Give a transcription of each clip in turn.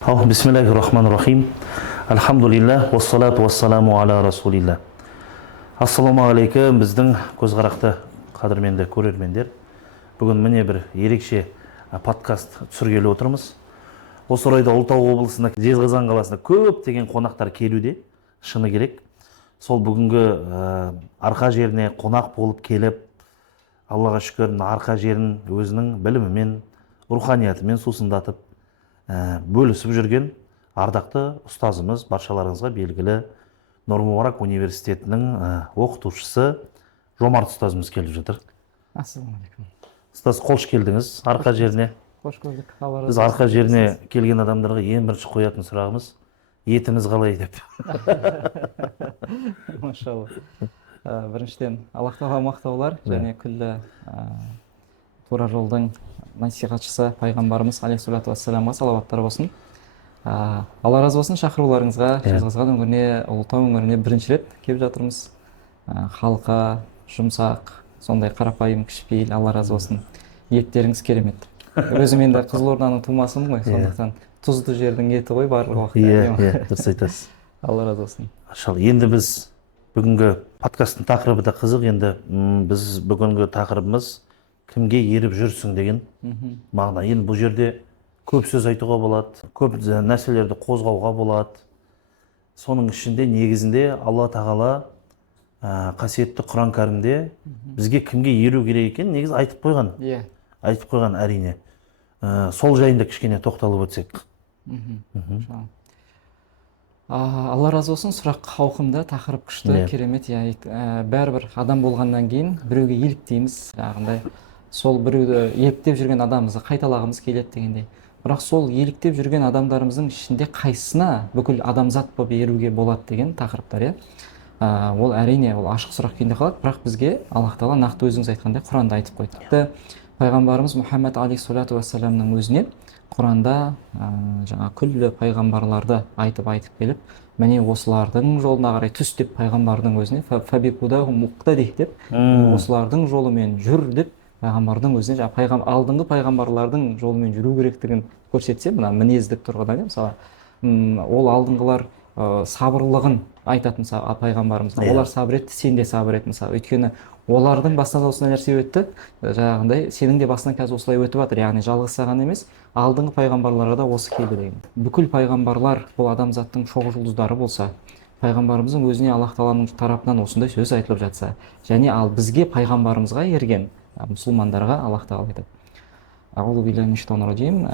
Бисмиллахир-рахманир-рахим. Алхамдулиллах, вассалату вассаламу аля расулилlah. Ассаламу алейкум, біздің көзқарақты қадірменді көрермендер. Бүгін міне бір ерекше подкаст түсіргелі отырмыз. Осы орайда Ұлытау облысына, Жезқазған қаласына көптеген қонақтар келуде, шыны керек. Сол бүгінгі арқа жеріне қонақ болып келіп, Аллаға шүкір, арқа жерін өзінің білімімен, руханиятымен сусындатып, бөлісіп жүрген ардақты ұстазымыз, баршаларыңызға белгілі Нұр Мүбарак университетінің оқытушысы Жомарт ұстазымыз келіп жатыр. Ассалаумағалейкум. Ұстаз, қош келдіңіз арқа жеріне. Қош көрдік. Біз арқа жеріне келген адамдарға ең бірінші қоятын сұрағымыз, етіміз қалай деп. Машалла. Біріншіден Аллах тағала мақтаулар және күллі тура жолдың насихатшысы пайғамбарымыз алейхиссалату вассаламға салауаттар болсын. Алла разы болсын, шақыруларыңызға Жезқазған өңіріне, Ұлытау өңіріне бірінші рет келіп жатырмыз. Халқы жұмсақ, сондай қарапайым, кішіпейіл, Алла разы болсын. Еттеріңіз керемет. Өзім енді Қызылорданың тумасымын ғой, сондықтан тұзды жердің еті ғой барлық уақытта. Дұрыс айтасыз. Алла разы болсын. Енді біз бүгінгі подкасттың тақырыбы да қызық. Енді біз бүгінгі тақырыбымыз кімге еріп жүрсің деген мағына. Енді бұл жерде көп сөз айтуға болады, көп нәрселерді қозғауға болады. Соның ішінде негізінде Алла тағала қасиетті Құран кәрімде бізге кімге еру керек екенін негізі айтып қойған. Айтып қойған әрине. Сол жайында кішкене тоқталып өтсек. Алла разы болсын, сұрақ ауқымды, тақырып күшті, керемет. Бәрібір адам болғаннан кейін біреуге еліктейміз, жаңағындай сол біреуді еліктеп жүрген адамымызды қайталағымыз келеді дегендей. Бірақ сол еліктеп жүрген адамдарымыздың ішінде қайсысына бүкіл адамзат болып еруге болады деген тақырыптар. Ол әрине ол ашық сұрақ күйінде қалады, бірақ бізге Аллах тағала нақты өзіңіз айтқандай Құранда айтып қойды. Тіпті пайғамбарымыз Мұхаммад алейхиссалату вассаламның өзіне Құранда жаңа күллі пайғамбарларды айтып келіп, міне осылардың жолына қарай түс деп пайғамбардың өзіне фабикудахум муқтадих деп, осылардың жолымен жүр деп пайғамбардың өзіне алдыңғы пайғамбарлардың жолымен жүру керектігін көрсетсе, мына мінездік тұрғыдан, мысалы, ол алдыңғылар сабырлығын айтатын пайғамбарымыз. Олар сабыр етті, сен де сабыр ет, мысалы. Өйткені олардың басынан осындай нәрсе өтті, жаңағындай сенің де басынан қазір осылай өтіп жатыр. Яғни жалғыз саған емес, алдыңғы пайғамбарларға да осы келді деген. Бүкіл пайғамбарлар бұл адамзаттың шоқ жұлдыздары болса, пайғамбарымыздың өзіне Аллах тағаланың тарапынан осындай сөз айтылып жатса, және ал бізге пайғамбарымызға ерген мұсылмандарға Аллах тағала айтады: Аузу биллахи минаш шайтанир раджим.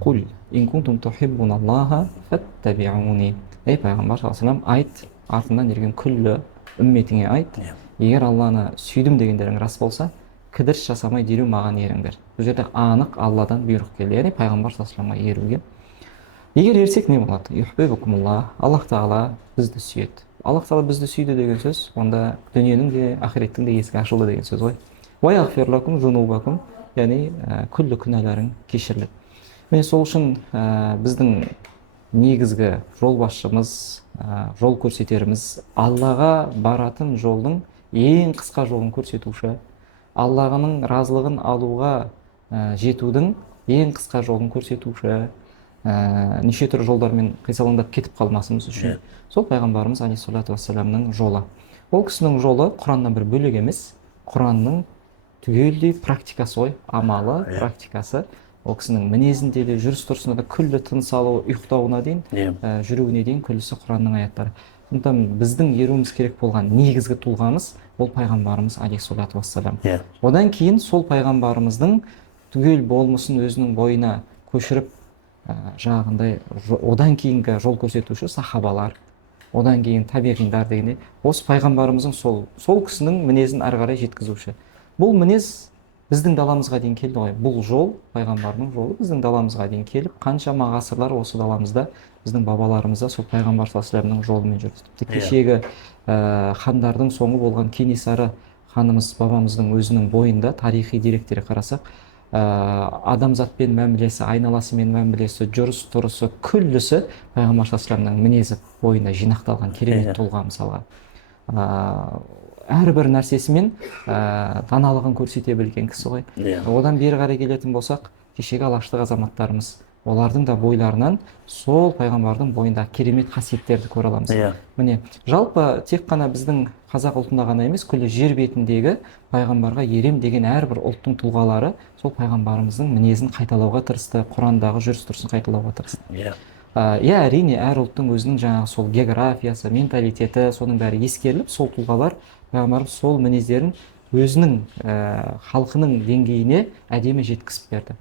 Қул ин кунтум тухиббуналлаха фаттабиуни. Ей пайғамбар саллаллаху алейхи ва саллям, айт, артынан ерген күллі үмметіңе айт, егер Алланы сүйдім дегендерің рас болса, кідіріс жасамай дереу маған еріңдер. Бұл жерде анық Алладан бұйрық келді, яғни пайғамбар саллаллаху алейхи ва саллямға еруге. Егер ерсек не болады? Юхбибукумуллах, Аллах тағала бізді сүйеді. Аллах тағала бізді сүйді деген сөз, онда дүниенің де ахиреттің де есігі ашылды деген сөз ғой. Ва яғфир лакум зунубакум, яғни күллі күнәларың кешіріледі. Міне сол үшін біздің негізгі жолбасшымыз, жол көрсетеріміз, Аллаға баратын жолдың ең қысқа жолын көрсетуші, Алланың разылығын алуға жетудің ең қысқа жолын көрсетуші, неше түрлі жолдармен қисалаңдап кетіп қалмасымыз үшін сол пайғамбарымыз алейхиссалату вассаламның жолы. Ол кісінің жолы Құраннан бір бөлек емес, Құранның түгелдей практикасы ғой, амалы, практикасы. Ол кісінің мінезінде де, жүріс-тұрысында да, күллі тыныс алуы, ұйықтауына дейін, жүруіне дейін күллісі Құранның аяттары. Сондықтан біздің еруіміз керек болған негізгі тұлғамыз ол пайғамбарымыз алейхиссалату вассалам. Одан кейін сол пайғамбарымыздың түгел болмысын өзінің бойына көшіріп, жаңағындай одан кейінгі жол көрсетуші сахабалар, одан кейін табиғиндар дегенде, осы пайғамбарымыздың сол кісінің мінезін ары қарай жеткізуші. Бұл мінез біздің даламызға дейін келді ғой. Бұл жол, пайғамбардың жолы біздің даламызға дейін келіп, қаншама ғасырлар осы даламызда біздің бабаларымыз да сол пайғамбар саллаллаху алейхи ва саллямның жолымен жүрді. Тіпті кешегі хандардың соңы болған Кенесары ханымыз бабамыздың өзінің бойында тарихи деректерге қарасақ, адамзатпен мәмілесі, айналасымен мәмілесі, жүріс-тұрысы, күллісі пайғамбар саллаллаху алейхи ва саллямның мінезі бойында жинақталған керемет тұлға мысалға. әрбір нәрсесімен даналығын көрсете білген кісі ғой. Одан бері қарай келетін болсақ, кешегі алаштық азаматтарымыз, олардың да бойларынан сол пайғамбардың бойындағы керемет қасиеттерді көре аламыз. Міне, жалпы тек қана біздің қазақ ұлтында ғана емес, күллі жер бетіндегі пайғамбарға ерем деген әрбір ұлттың тұлғалары сол пайғамбарымыздың мінезін қайталауға тырысты, Құрандағы жүріс-тұрысын қайталауға тырысты. Иә, әрине, әр ұлттың өзінің жаңағы сол географиясы, менталитеті, соның бәрі ескеріліп, сол тұлғалар пайғамбарымыз сол мінездерін өзінің халқының деңгейіне әдемі жеткізіп берді.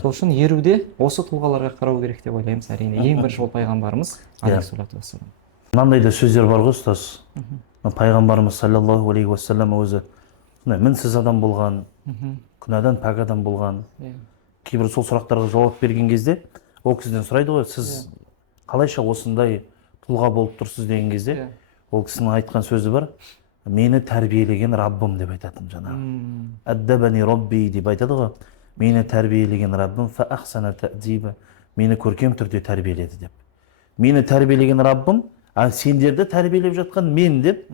Сол үшін еруде осы тұлғаларға қарау керек деп ойлаймыз, әрине. Ең бірінші ол пайғамбарымыз алейхиссалату вассалам. Мынандай да сөздер бар ғой, ұстаз. Пайғамбарымыз саллаллаху алейхи уассалам өзі мінсіз адам болған, күнәдан пәк адам болған. Кейбір сол сұрақтарға жауап берген кезде ол кісіден сұрайды ғой, сіз қалайша осындай тұлға болып тұрсыз деген кезде, ол кісінің айтқан сөзі бар, мені тәрбиелеген Раббым деп айтатын жаңағы. Әддәбәни Рабби деп айтады ғой, мені тәрбиелеген Раббым фа ахсана тәдибі, мені көркем түрде тәрбиеледі деп. Мені тәрбиелеген Раббым, сендерді тәрбиелеп жатқан мен деп,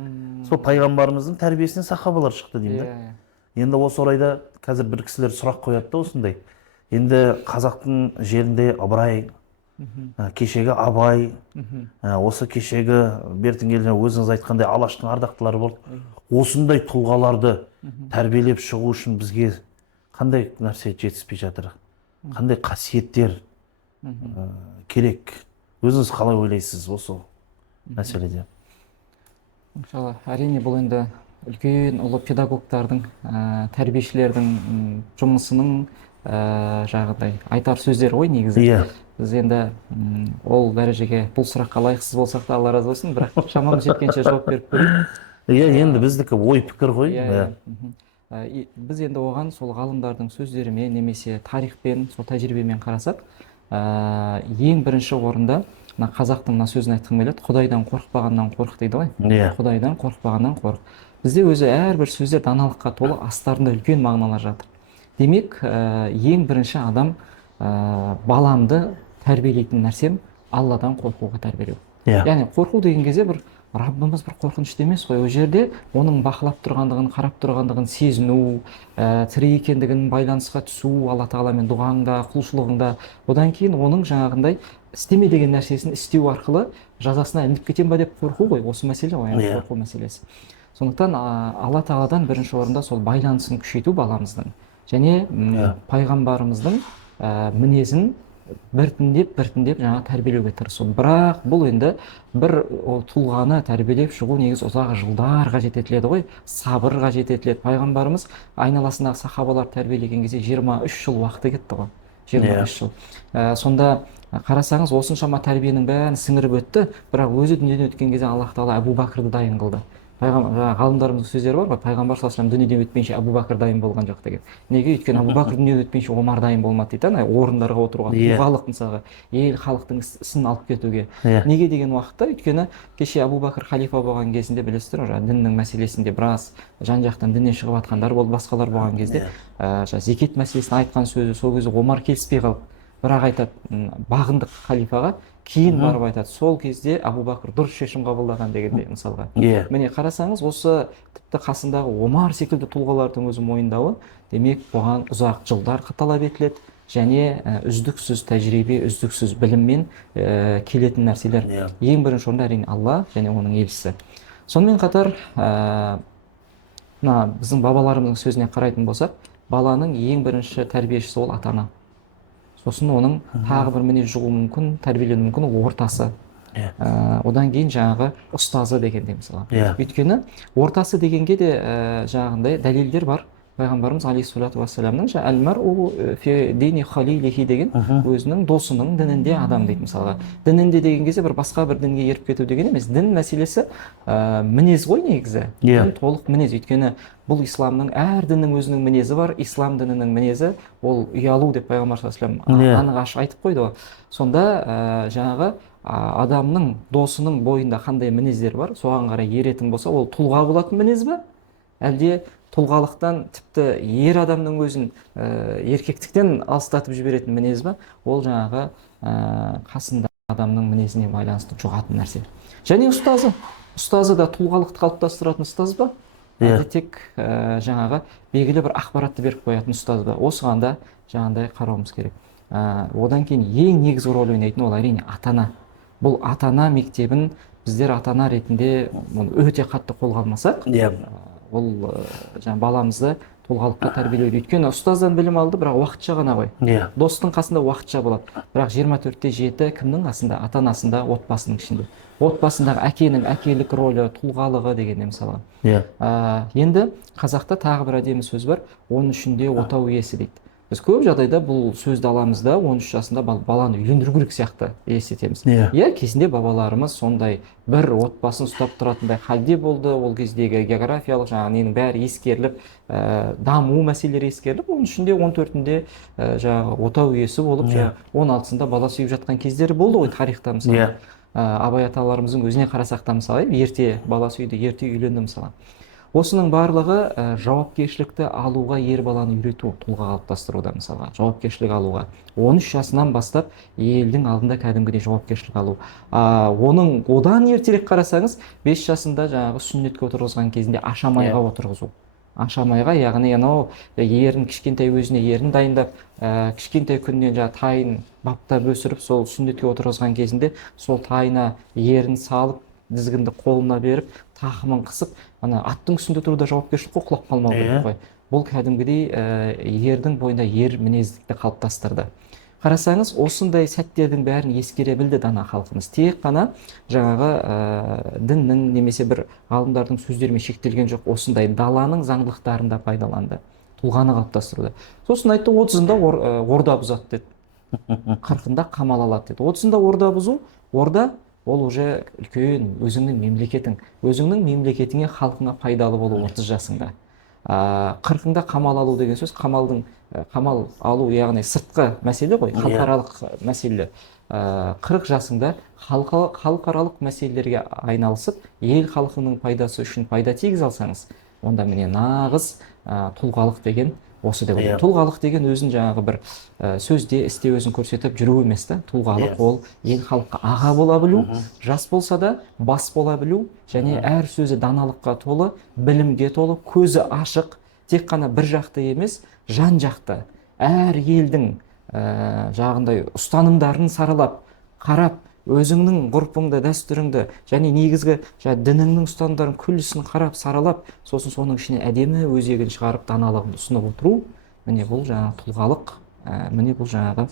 сол пайғамбарымыздың тәрбиесінен сахабалар шықты деймін. Енді осы орайда қазір бір кісілер сұрақ қояды да осындай. Енді қазақтың жерінде Ыбырай, кешегі Абай, осы кешегі бертін келген өзіңіз айтқандай Алаштың ардақтылары болды. Осындай тұлғаларды тәрбиелеп шығу үшін бізге қандай нәрсе жетіспей жатыр? Қандай қасиеттер керек? Өзіңіз қалай ойлайсыз осы мәселеде? Әрине, бұл енді үлкен ұлы педагогтардың, тәрбиешілердің жұмысының жағдай айтар сөздер ғой негізі. Біз енді ол дәрежеге бұл сұраққа лайықсыз болсақ та, Алла разы болсын, бірақ шамамыз жеткенше жауап беріп көрейік. Енді біздікі ой пікір ғой. Біз енді оған сол ғалымдардың сөздерімен немесе тарихпен, сол тәжірибемен қарасақ, ең бірінші орында қазақтың мына сөзін айтқым келеді, Құдайдан қорықпағаннан қорық дейді ғой. Құдайдан қорықпағаннан қорық. Бізде өзі әрбір сөздер даналыққа толы, астарында үлкен мағыналар жатыр. Демек, ең бірінші адам баламды тәрбиелейтін нәрсем Алладан қорқуға тәрбиелеу. Яғни қорқу деген кезде бір Раббымыз бір қорқынышты емес қой, ол жерде оның бақылап тұрғандығын, қарап тұрғандығын сезіну, тірі екендігін байланысқа түсу, Алла тағаламен дұғаңда, құлшылығыңда, одан кейін оның жаңағындай істеме деген нәрсесін істеу арқылы жазасына ілініп кетем ба деп қорқу ғой, осы мәселе ғой, қорқу мәселесі. Сондықтан Алла тағаладан бірінші орында сол байланысын күшейту баламыздың және пайғамбарымыздың мінезін біртіндеп жаңа тәрбиелеуге тырысу. Бірақ бұл енді бір тұлғаны тәрбиелеп шығу негізі ұзақ жылдар қажет етіледі ғой, сабыр қажет етіледі. Пайғамбарымыз айналасындағы сахабалар тәрбиелеген кезде 23 жыл уақыты кетті ғой. 23 жыл. Сонда қарасаңыз, осыншама тәрбиенің бәрін сіңіріп өтті, бірақ өзі дүниеден өткен кезде Аллах тағала Әбу Бәкірді дайын қылды. Ғалымдарымыздың сөздері бар ғой, пайғамбар саллаллаху алейхи дүниеден өтпейінше Әбу Бәкір дайын болған жоқ деген. Неге? Өйткені Әбу Бәкір дүниеден өтпейінше Омар дайын болмады дейді, орындарға отыруға, тұлғалық мысалға, ел халықтың ісін алып кетуге. Неге деген уақытта? Өйткені кеше Әбу Бәкір халифа болған кезінде білесіздер, діннің мәселесінде біраз жан-жақтан діннен шығып жатқандар болды, басқалар болған кезде зекет мәселесін айтқан сөзі, сол кезде Омар келіспей қалып, бірақ айтады, бағындық халифаға, кейін барып айтады, сол кезде Әбу Бәкір дұрыс шешім қабылдаған дегендей мысалға. Міне қарасаңыз, осы тіпті қасындағы Омар секілді тұлғалардың өзі мойындауы, демек бұған ұзақ жылдар талап етіледі және үздіксіз тәжірибе, үздіксіз біліммен келетін нәрселер. Ең бірінші орында әрине Алла және оның елшісі. Сонымен қатар, біздің бабаларымыздың сөзіне қарайтын болсақ, баланың ең бірінші тәрбиешісі ол ата-ана. Сосын оның тағы бір мінез жұғуы мүмкін, тәрбиеленуі мүмкін, ол ортасы. Одан кейін жаңағы ұстазы дегенде мысалы. Өйткені ортасы дегенге де жаңағындай дәлелдер бар. Пайғамбарымыз алейхиссалату вассаламның әл-мар'у фи дини халилихи деген өзінің досының дінінде адам дейді мысалға. Дінінде деген кезде бір басқа бір дінге еріп кету деген емес. Дін мәселесі мінез ғой негізі. Дін толық мінез. Өйткені бұл исламның әр діннің өзінің мінезі бар. Ислам дінінің мінезі ол ұялу деп пайғамбар саллаллаху алейхи вассалам анық ашық айтып қойды ғой. Сонда жаңағы адамның досының бойында қандай мінездер бар, соған қарай еретін болса, ол тұлға болатын мінез бе? Әлде тұлғалықтан тіпті ер адамның өзін еркектіктен алыстатып жіберетін мінез бе? Ол жаңағы қасында адамның мінезіне байланысты жұғатын нәрсе. Және ұстазы. Ұстазы да тұлғалықты қалыптастыратын ұстаз ба? Әлде тек жаңағы белгілі бір ақпаратты беріп қоятын ұстаз ба? Осыған да жаңағындай қарауымыз керек. Одан кейін ең негізгі рөл ойнайтын ол әрине ата-ана. Бұл ата-ана мектебін біздер ата-ана ретінде мұны өте қатты қолға алмасақ, ол жаңа баламызды тұлғалыққа тәрбиелеуді. Өйткені ұстаздан білім алды, бірақ уақытша ғана ғой. Достың қасында уақытша болады. Бірақ 24/7 кімнің қасында? Ата-анасында, отбасының ішінде. Отбасындағы әкенің әкелік рөлі, тұлғалығы дегенде мысалы. Енді қазақта тағы бір әдемі сөз бар, оның ішінде отау иесі дейді. Біз көп жағдайда бұл сөзді аламыз да 13 жасында баланы үйлендіру керек сияқты елестетеміз. Кезінде бабаларымыз сондай бір отбасын ұстап тұратындай халде болды. Ол кездегі географиялық жаңағы ненің бәрі ескеріліп, даму мәселелері ескеріліп, оның ішінде 14-інде жаңағы отау иесі болып, 16-сында бала сүйіп жатқан кездері болды ғой тарихта мысалы. Абай аталарымыздың өзіне қарасақ та мысалы, ерте бала сүйді, ерте үйленді мысалы. Осының барлығы жауапкершілікті алуға ер баланы үйрету, тұлға қалыптастыруда мысалға, жауапкершілік алуға. 13 жасынан бастап елдің алдында кәдімгідей жауапкершілік алу. Одан ертерек қарасаңыз, 5 жасында жаңағы сүннетке отырғызған кезінде ашамайға отырғызу. Ашамайға, яғни ерін кішкентай өзіне ерін дайындап, кішкентай күннен тайын баптап өсіріп, сол сүннетке отырғызған кезінде сол тайына ерін салып, дізгінді қолына беріп, тақымын қысып, аттың үстінде тұруда жауапкершілік қой, құлап қалмау керек қой. Бұл кәдімгідей ердің бойында ер мінездікті қалыптастырды. Қарасаңыз, осындай сәттердің бәрін ескере білді дана халқымыз. Тек қана жаңағы діннің немесе бір ғалымдардың сөздерімен шектелген жоқ, осындай даланың заңдылықтарында пайдаланды, тұлғаны қалыптастырды. Сосын айтты, 30-ында орда бұзады деді, 40-ында қамал алады деді. 30-ында орда бұзу, орда ол уже үлкен өзіңнің мемлекетің, өзіңнің мемлекетіңе, халқыңа пайдалы болу 30 жасыңда. 40-ында қамал алу деген сөз, қамал алу яғни сыртқы мәселе ғой, халықаралық мәселе. 40 жасыңда халықаралық мәселелерге айналысып, ел халқының пайдасы үшін пайда тигізе алсаңыз, онда міне нағыз тұлғалық деген осы деп ойлаймын. Тұлғалық деген өзін жаңағы бір сөзде, істе өзін көрсетіп жүру емес та. Тұлғалық ол ел халыққа аға бола білу, жас болса да бас бола білу, және әр сөзі даналыққа толы, білімге толы, көзі ашық, тек қана бір жақты емес, жан жақты. Әр елдің жағындай ұстанымдарын саралап, қарап, өзіңнің ғұрпыңды, дәстүріңді, және негізгі дініңнің ұстанымдарын күллісін қарап, саралап, сосын соның ішіне әдемі өзегін шығарып, даналығын ұсынып отыру, міне бұл жаңағы тұлғалық, міне бұл жаңағы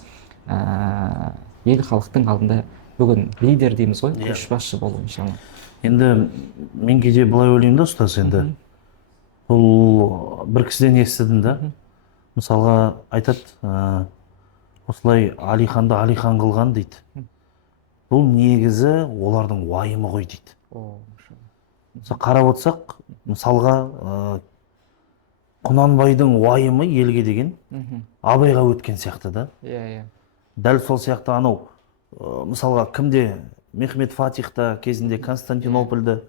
ел халықтың алдында бүгін лидер дейміз ғой, көшбасшы болу иншалла. Енді мен кейде былай ойлаймын да, ұстаз, енді бұл бір кісіден естідім да, мысалға айтады, осылай Алиханды Алихан қылған дейді. Бұл негізі олардың уайымы ғой дейді. Қарап отырсақ, мысалға Құнанбайдың уайымы елге деген Абайға өткен сияқты да. Дәл сол сияқты анау, мысалға кімде Мехмед Фатихта кезінде Константинопольді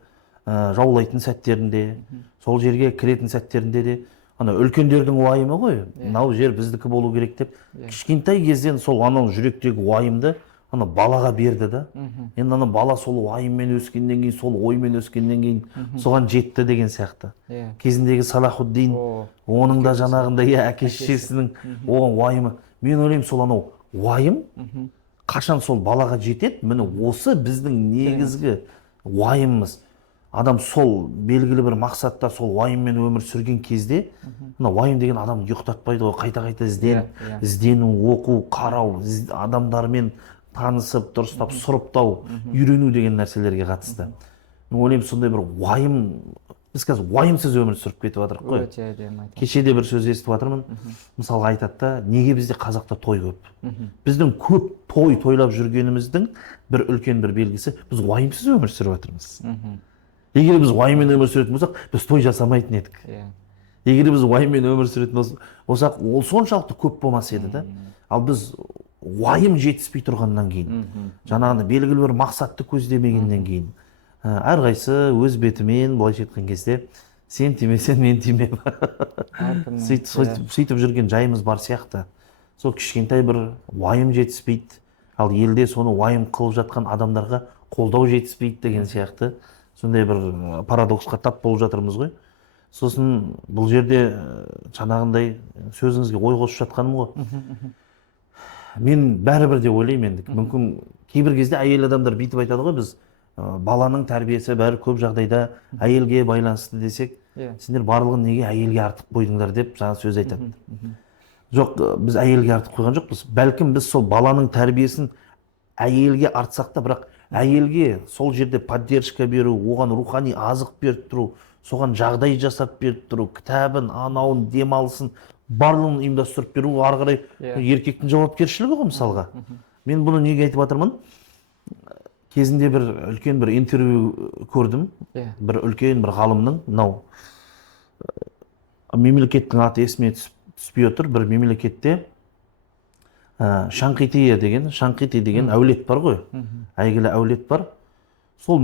жаулайтын сәттерінде, сол жерге кіретін сәттерінде де, үлкендердің уайымы ғой, мынау жер біздікі болу керек деп, кішкентай кезден сол анау жүректегі уайымды балаға берді да. Енді бала сол уайыммен өскеннен кейін, сол оймен өскеннен кейін соған жетті деген сияқты. Кезіндегі Салахуддин, оның да жанағында әке-шешесінің оған уайымы. Мен ойлаймын, сол анау уайым қашан сол балаға жетеді, міне осы біздің негізгі уайымымыз. Адам сол белгілі бір мақсатта сол уайыммен өмір сүрген кезде, уайым деген адамды ұйықтатпайды ғой, қайта-қайта іздену, оқу, қарау, адамдармен танысып, дұрыстап, сұрыптау, үйрену деген нәрселерге қатысты. Мен ойлаймын, сондай бір уайым, біз қазір уайымсыз өмір сүріп кетіп жатырмық қой. Кешеде бір сөз естіп жатырмын, мысалға айтады да, неге бізде қазақта той көп? Біздің көп тойлап жүргеніміздің бір үлкен бір белгісі, біз уайымсыз өмір сүріп жатырмыз. Егер біз уайыммен өмір сүретін болсақ, біз той жасамайтын едік. Егер біз уайыммен өмір сүретін болсақ, ол соншалықты көп болмас еді да. Ал біз уайым жетіспей тұрғаннан кейін, жаңағыны белгілі бір мақсатты көздемегеннен кейін, әрқайсы өз бетімен былайша айтқан кезде, сен тимесең мен тимеймін. Сөйтіп жүрген жайымыз бар сияқты. Сол кішкентай бір уайым жетіспейді, ал елде соны уайым қылып жатқан адамдарға қолдау жетіспейді деген сияқты. Сондай бір парадоксқа тап болып жатырмыз ғой. Сосын бұл жерде жаңағындай сөзіңізге ой қосып жатқаным ғой. мен бәрібір деп ойлаймын енді. Мүмкін кейбір кезде әйел адамдар бүйтіп айтады ғой, біз баланың тәрбиесі бәрі көп жағдайда әйелге байланысты десек, сендер барлығын неге әйелге артып қойдыңдар деп жаңа сөз айтады. Жоқ, біз әйелге артып қойған жоқпыз. Бәлкім біз сол баланың тәрбиесін әйелге артсақ та, бірақ әйелге сол жерде поддержка беру, оған рухани азық беріп тұру, соған жағдай жасап беріп тұру, кітабын, анауын, демалысын, барлығын ұйымдастырып беру, ары қарай еркектің жауапкершілігі ғой мысалға. Мен бұны неге айтып жатырмын? Кезінде бір үлкен бір интервью көрдім. Бір үлкен бір ғалымның, мынау мемлекеттің аты есіме түспей отыр, бір мемлекетте Шанқити деген әулет бар ғой, әйгілі әулет бар. Сол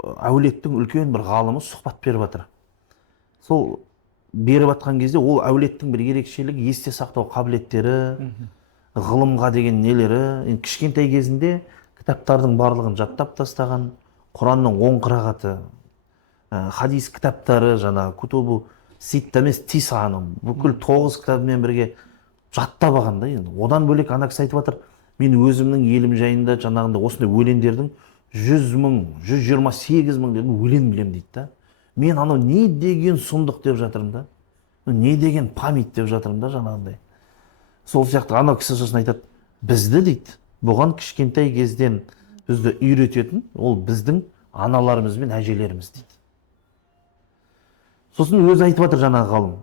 әулеттің үлкен бір ғалымы сұхбат беріп жатыр. Сол беріп жатқан кезде ол әулеттің бір ерекшелігі есте сақтау қабілеттері, ғылымға деген нелері. Кішкентай кезінде кітаптардың барлығын жаттап тастаған, Құранның 10 қырағаты, хадис кітаптары, жаңа кутубу ситта емес тисаның, бүкіл 9 кітабымен бірге жаттап алған да. Одан бөлек ана кісі айтып жатыр, мен өзімнің елім жайында жаңағында осындай өлеңдердің 100 мың, 128 мың дедім өлең білем дейді да. Мен анау не деген сұмдық деп жатырмын да, не деген память деп жатырмын да жаңағындай. Сол сияқты ана кісі сосын айтады, бізді дейді, бұған кішкентай кезден бізді үйрететін ол біздің аналарымыз бен әжелеріміз дейді. Сосын өзі айтып жатыр жаңағы ғалым,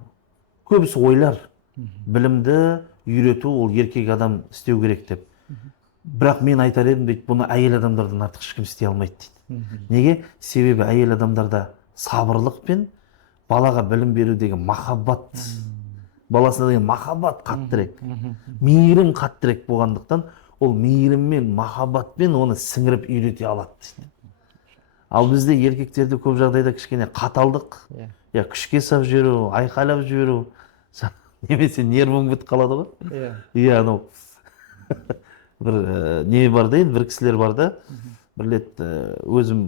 көбісі ойлар, білімді үйрету ол еркек адам істеу керек деп. Бірақ мен айтар едім дейді, бұны әйел адамдардан артық ешкім істей алмайды дейді. Неге? Себебі әйел адамдарда сабырлық пен балаға білім берудегі махаббат, баласына деген махаббат қаттырек, мейірім қаттырек болғандықтан, ол мейіріммен, махаббатпен оны сіңіріп үйрете алады дейді. Ал бізде еркектерді көп жағдайда кішкене қаталдық, күшке сап жіберу, айқайлап жіберу, немесе нервың бітіп қалады ғой. Анау бір не бар да, бір кісілер бар да, бір рет өзім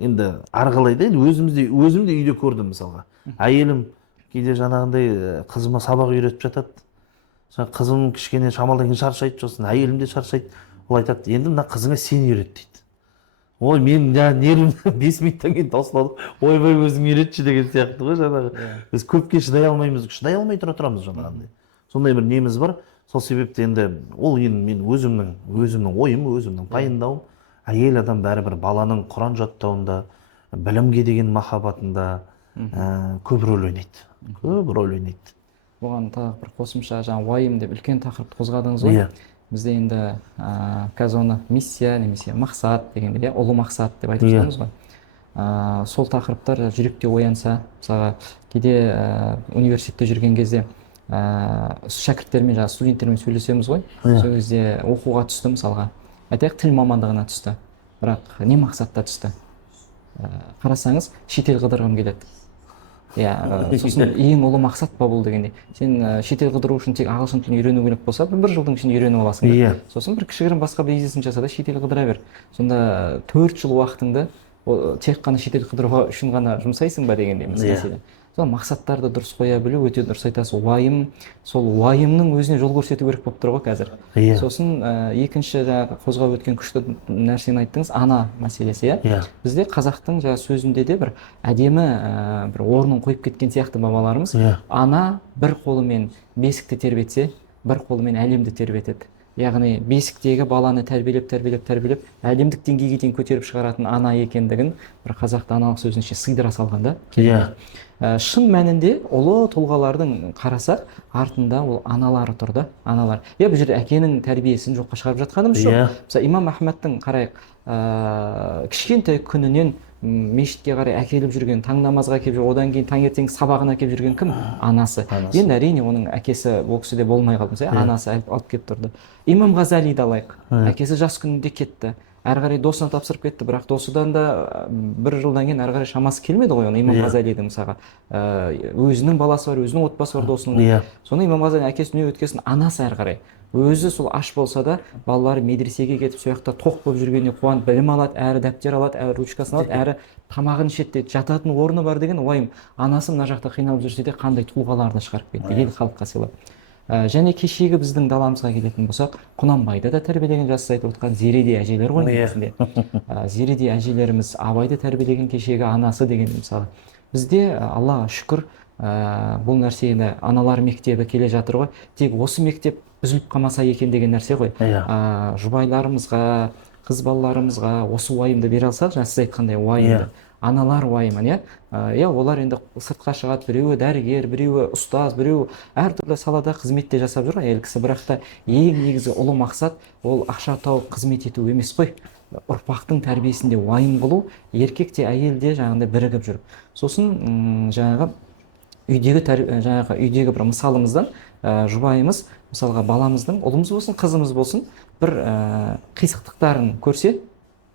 енді арғылай да, өзімді үйде көрдім мысалға. Әйелім кейде жаңағындай қызыма сабақ үйретіп жатады. Қызым кішкене шамалдан кейін шаршайды, сосын әйелім де шаршайды. Ол айтады, енді мына қызыңа сен үйрет дейді. Ой, мен нервім 5 минуттан кейін таусылады. Ойбай, өзің үйретші деген сияқты ғой жаңағы. Біз көпке шыдай алмаймыз, шыдай алмай тұрамыз жаңағындай. Сондай бір неміз бар. Сол себепті енді ол енді мен өзімнің ойым, өзімнің пайымдауым, әйел адам бәрібір баланың Құран жаттауында, білімге деген махаббатында көп рөл ойнайды. Бұған тағы бір қосымша жаңа уайым деп үлкен тақырыпты қозғадыңыз ғой. Бізде енді қазір оны миссия немесе мақсат дегенде, ұлы мақсат деп айтып жатырмыз ғой. Сол тақырыптар жүректе оянса, мысалға кейде университетте жүрген кезде шәкірттермен, студенттермен сөйлесеміз ғой. Сол кезде оқуға түсті мысалға. Айтайық, тіл мамандығына түсті. Бірақ не мақсатта түсті? Қарасаңыз, шетел қыдырғым келеді. Сосын ең ұлы мақсат па бұл дегенде. Сен шетел қыдыру үшін тек ағылшын тілін үйрену керек болса, бір жылдың ішінде үйреніп аласың. Сосын бір кішігірім басқа бизнесін жаса да шетел қыдыра бер. Сонда 4 жыл уақытыңды тек қана шетел қыдыруға үшін ғана жұмсайсың ба дегенде мәселе. Сол мақсаттарды дұрыс қоя білу өте дұрыс айтасыз. Уайым, сол уайымның өзіне жол көрсету керек болып тұр ғой қазір. Сосын екінші қозғап өткен күшті нәрсені айттыңыз, ана мәселесі. Бізде қазақтың сөзінде де бір әдемі бір орнын қойып кеткен сияқты бабаларымыз. Ана бір қолымен бесікті тербетсе, бір қолымен әлемді тербетеді. Яғни бесіктегі баланы тәрбиелеп әлемдік деңгейге дейін көтеріп шығаратын ана екендігін бір қазақта аналық сөзінше сыйдыра салғанда. Шын мәнінде ұлы тұлғалардың қарасақ, артында ол аналары тұрды, аналар. Бұл жерде әкенің тәрбиесін жоққа шығарып жатқанымыз жоқ. Мысалы, Имам Ахмадтың қарайық, кішкентай күнінен мешітке қарай әкеліп жүрген, таң намазға келіп жүр, одан кейін таңертең сабағына келіп жүрген кім? Анасы. Енді әрине оның әкесі ол кісіде болмай қалды, анасы алып келіп тұрды. Имам Ғазалиді алайық. Әкесі жас күнінде кетті. Әрі қарай досына тапсырып кетті, бірақ досыдан да бір жылдан кейін әрі қарай шамасы келмеді ғой оны. Имам Ғазалидің мысалға өзінің баласы бар, өзінің отбасы бар досының. Соны Имам Ғазали әкесі дүние өткесін анасы әрі қарай өзі сол аш болса да балалары медресеге кетіп сол жақта тоқ болып жүргеніне қуанып білім алады, әрі дәптер алады, әрі ручкасын алады, әрі тамағын ішеді, жататын орны бар деген уайым. Анасы мына жақта қиналып жүрсе де қандай тұлғаларды шығарып кетті, ел халыққа сыйлап. Және кешегі біздің даламызға келетін болсақ, Құнанбайды да тәрбиелеген, жасыз айтып отқан Зереде әжелер ғой негізінде. Зереде әжелеріміз Абайды тәрбиелеген кешегі анасы деген мысалы. Бізде Аллаға шүкір бұл нәрсені аналар мектебі келе жатыр ғой. Тек осы мектеп үзіліп қалмаса екен деген нәрсе ғой. Жұбайларымызға, қыз балаларымызға осы уайымды бере алсақ, жаңа сіз айтқандай уайымды, аналар уайымын, олар енді сыртқа шығады, біреуі дәрігер, біреуі ұстаз, біреуі әртүрлі салада қызметте жасап жүр әйел кісі, бірақ та ең негізгі ұлы мақсат ол ақша тауып қызмет ету емес қой. Ұрпақтың тәрбиесінде уайым қылу, еркек те әйел де жаңағындай бірігіп жүріп. Сосын жаңағы үйдегі бір мысалымыздан жұбайымыз мысалға баламыздың, ұлымыз болсын, қызымыз болсын, бір қисықтықтарын көрсе,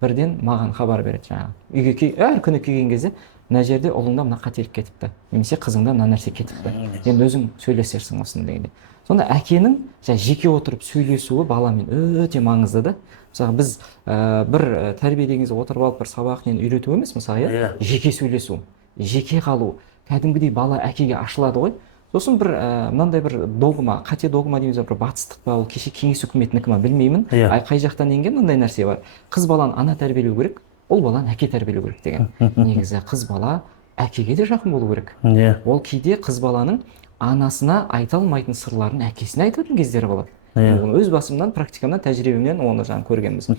бірден маған хабар береді. Жаңағы үйге әр күні келген кезде, мына жерде ұлыңда мына қателік кетіпті, немесе қызыңда мына нәрсе кетіпті. Енді өзің сөйлесерсің осыны дегенде. Сонда әкенің жеке отырып сөйлесуі баламен өте маңызды да. Мысалы біз бір тәрбие деген кезде отырып алып бір сабақпен үйрету емес, мысалы, жеке сөйлесу, жеке қалу. Кәдімгідей бала әкеге ашылады ғой. Сосын бір мынандай бір догма, қате догма дейміз, бір батыстық па, ол кеше кеңес үкіметінікі ма білмеймін. Қай жақтан енген мындай нәрсе бар. Қыз баланы ана тәрбиелеу керек, ол баланы әке тәрбиелеу керек деген. Негізі қыз бала әкеге де жақын болу керек. Ол кейде қыз баланың анасына айта алмайтын сырларын әкесіне айтатын кездері болады. Өз басымнан, практикамнан, тәжірибемнен оны жаңа көргенбіз.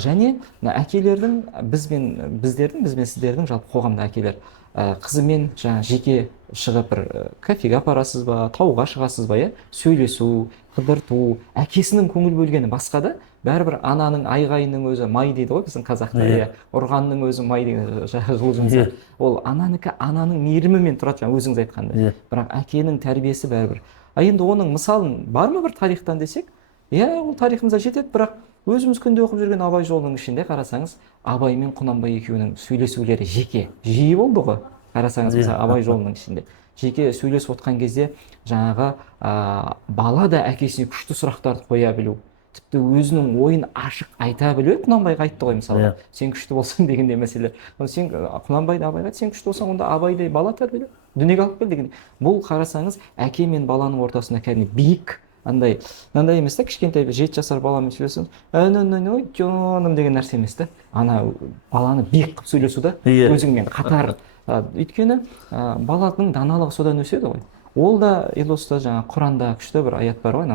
Және әкелердің, бізбен сіздердің жалпы қоғамда әкелер қызымен жаңа жеке шығып бір кафеге апарасыз ба, тауға шығасыз ба, сөйлесу, қыдырту, әкесінің көңіл бөлгені басқа да, бәрібір ананың айғайының өзі май дейді ғой біздің қазақта, ұрғанның өзі май деген жылы жұмса. Ол ананың мейірімімен тұрады, жаңа өзіңіз айтқандай. Бірақ әкенің тәрбиесі бәрібір. Енді оның мысалын бар ма бір тарихтан десек? Ол тарихымызда жетеді, бірақ өзіміз күнде оқып жүрген Абай жолының ішінде қарасаңыз, Абай мен Құнанбай екеуінің сөйлесулері жиі болды ғой. Қарасаңыз, мысалы, Абай жолының ішінде жеке сөйлесіп отқан кезде жаңағы бала да әкесіне күшті сұрақтарды қоя білу, тіпті өзінің ойын ашық айта білу. Құнанбайға айтты ғой, мысалы, сен күшті болсаң дегенде мәселе. Сен Құнанбайды Абайға, сен күшті болсаң, онда Абайдай бала тәрбиеле, дүниеге алып кел деген. Бұл қарасаңыз, әке мен баланың ортасында кәдімгі биік, мынандай емес та, кішкентай 7 жасар баламен сөйлесің, ой жоным деген нәрсе емес та. Ана баланы биік қылып сөйлесу да, өзіңмен қатар. Өйткені баланың даналығы содан өседі ғой. Ол да Илоста жаңа Құранда күшті бір аят бар ғой,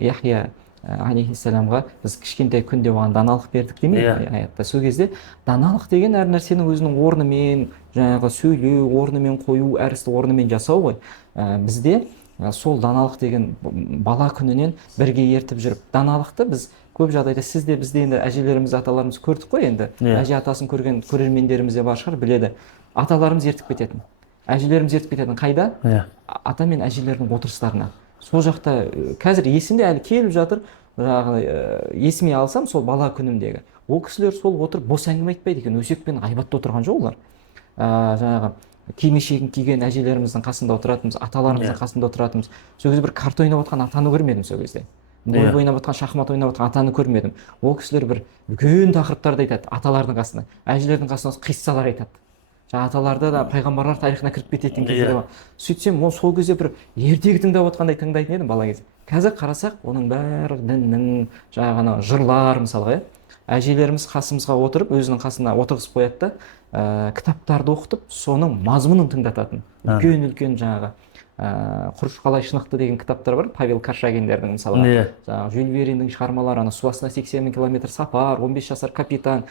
Яхия алейхиссаламға біз кішкентай күнде оған даналық бердік демейді аятта. Сол кезде даналық деген әр нәрсенің өзінің орнымен, жаңағы сөйлеу, орнымен қою, әр істі орнымен жасау ғой. Бізде сол даналық деген бала күнінен бірге ертіп жүріп, даналықты біз көп жағдайда сізде, бізде енді әжелеріміз, аталарымыз көрдік қой енді. Әже атасын көрген көрермендеріміз де бар шығар, біледі. Аталарымыз ертіп кететін, әжелеріміз ертіп кететін қайда? Ата мен әжелердің отырыстарына. Сол жақта қазір есімде әлі келіп жатыр, есіме алсам сол бала күнімдегі. Ол кісілер сол отырып бос әңгіме айтпайды екен, өсекпен ғайбатта отырған жоқ олар. Жаңағы кимешегін киген әжелеріміздің қасында отыратынбыз, аталарымыздың қасында отыратынбыз. Сол кезде бір карта ойнап отқан атаны көрмедім сол кезде. Дойбы ойнап отқан, шахмат ойнап отқан атаны көрмедім. Ол кісілер бір үлкен тақырыптарды айтады аталардың қасына, әжелердің қасына қиссалар айтады. Аталарда да пайғамбарлар тарихына кіріп кететін кездері бар. Сөйтсем, сол кезде бір ертегі тыңдап отқандай тыңдайтын едім бала кезде. Қазір қарасақ, оның бәрі діннің жаңағы жырлар мысалға, әжелеріміз қасымызға отырып, өзінің қасына отырғызып қояды да, кітаптарды оқытып, соның мазмұнын тыңдататын. Үлкен жаңағы Құрыш қалай шынықты деген кітаптар бар, Павел Коршагиндердің мысалға. Жюль Верннің шығармалары, су астына 80 километр сапар, 15 жасар капитан,